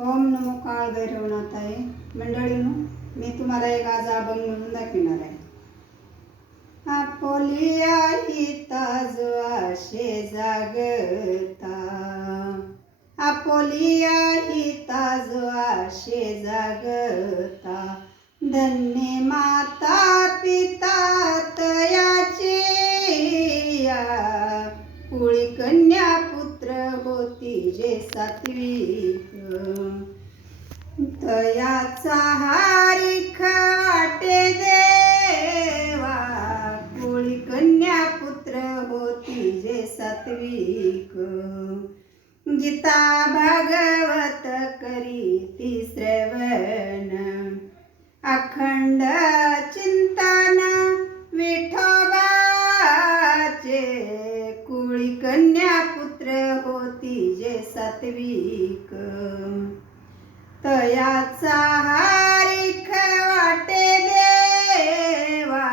ओम नमो काळ भैरवनाथाय. मंडळींनो, मी तुम्हाला एक आज अभंग म्हणून दाखविणार आहे. आपोलिया हिता जो आशे जागता, आपोलिया हिता जो आशे जागता, धन्य माता पिता तयाची या, कुळी कन्या पुत्र होती जे सात्विक, तयाचा हारिख वाटे देवा, कुळी कन्या पुत्र होती जे सात्विक, गीता भागवत करी ती श्रवण, अखंड चिंतन विठोबाचे, कुळी कन्या पुत्र होती जे सात्विक, तयाचा हारिख वाटे देवा,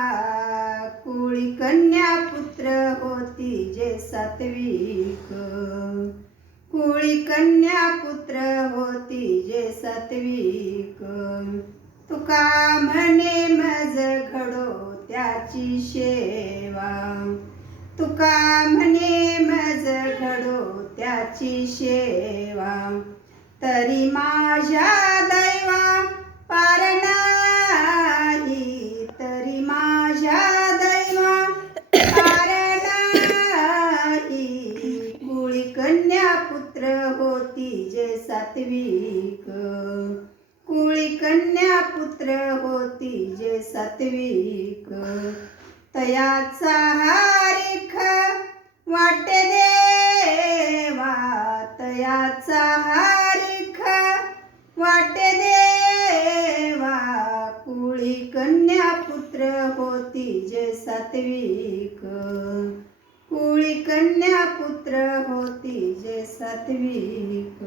कुळी कन्या पुत्र होती जे सात्विक, कुळी कन्या पुत्र होती जे सात्विक, तुका म्हणे मज घडो त्याची सेवा, तुका म्हणे मज घडो त्याची सेवा, तरी माझ्या दैवा पार नाही, तरी माझ्या दैवा पार नाही, कुळी कन्या पुत्र होती जे सात्विक, कुळी कन्या पुत्र होती जे सात्विक, तयाचा हारिख वाटे देवा, तयाचा हारिख वाटे देवा, कुळी कन्या पुत्र होती जे सात्विक, कुळी कन्या पुत्र होती जे सात्विक.